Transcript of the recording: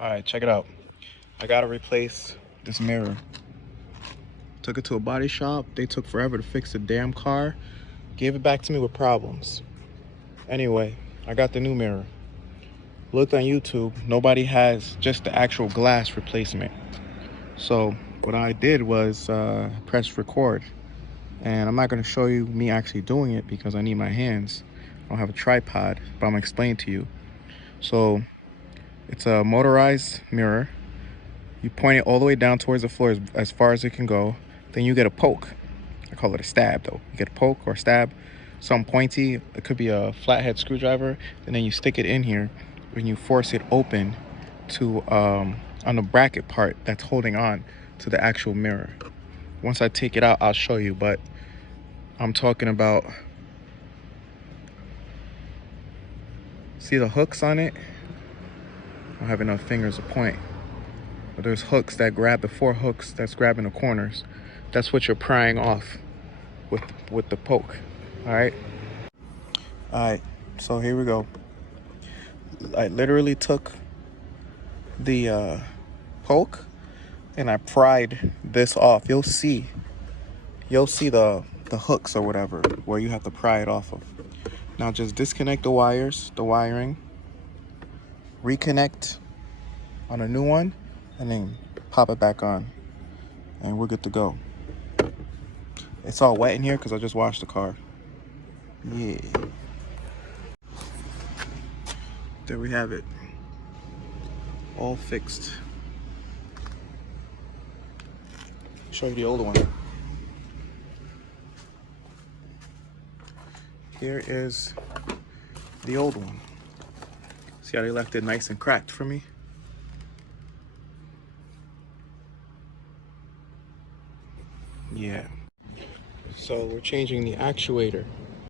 All right, check it out. I gotta replace this mirror. Took it to a body shop. They took forever to fix the damn car. Gave it back to me with problems. Anyway, I got the new mirror. Looked on YouTube. Nobody has just the actual glass replacement. So what I did was press record. And I'm not gonna show you me actually doing it because I need my hands. I don't have a tripod, but I'm gonna explain to you. So it's a motorized mirror. You point it all the way down towards the floor as far as it can go. Then you get a poke. I call it a stab though. You get a poke or stab, something pointy. It could be a flathead screwdriver. And then you stick it in here and you force it open to on the bracket part that's holding on to the actual mirror. Once I take it out, I'll show you, but I'm talking about, see the hooks on it? I don't have enough fingers to point. But there's hooks that grab, the 4 hooks that's grabbing the corners. That's what you're prying off with the poke. Alright? Alright, so here we go. I literally took the poke and I pried this off. You'll see the hooks or whatever where you have to pry it off of. Now just disconnect the wires, the wiring, reconnect on a new one, and then pop it back on, and we're good to go. It's all wet in here because I just washed the car. Yeah. There we have it. All fixed. Show you the old one. Here is the old one. See how they left it nice and cracked for me? Yeah. So we're changing the actuator.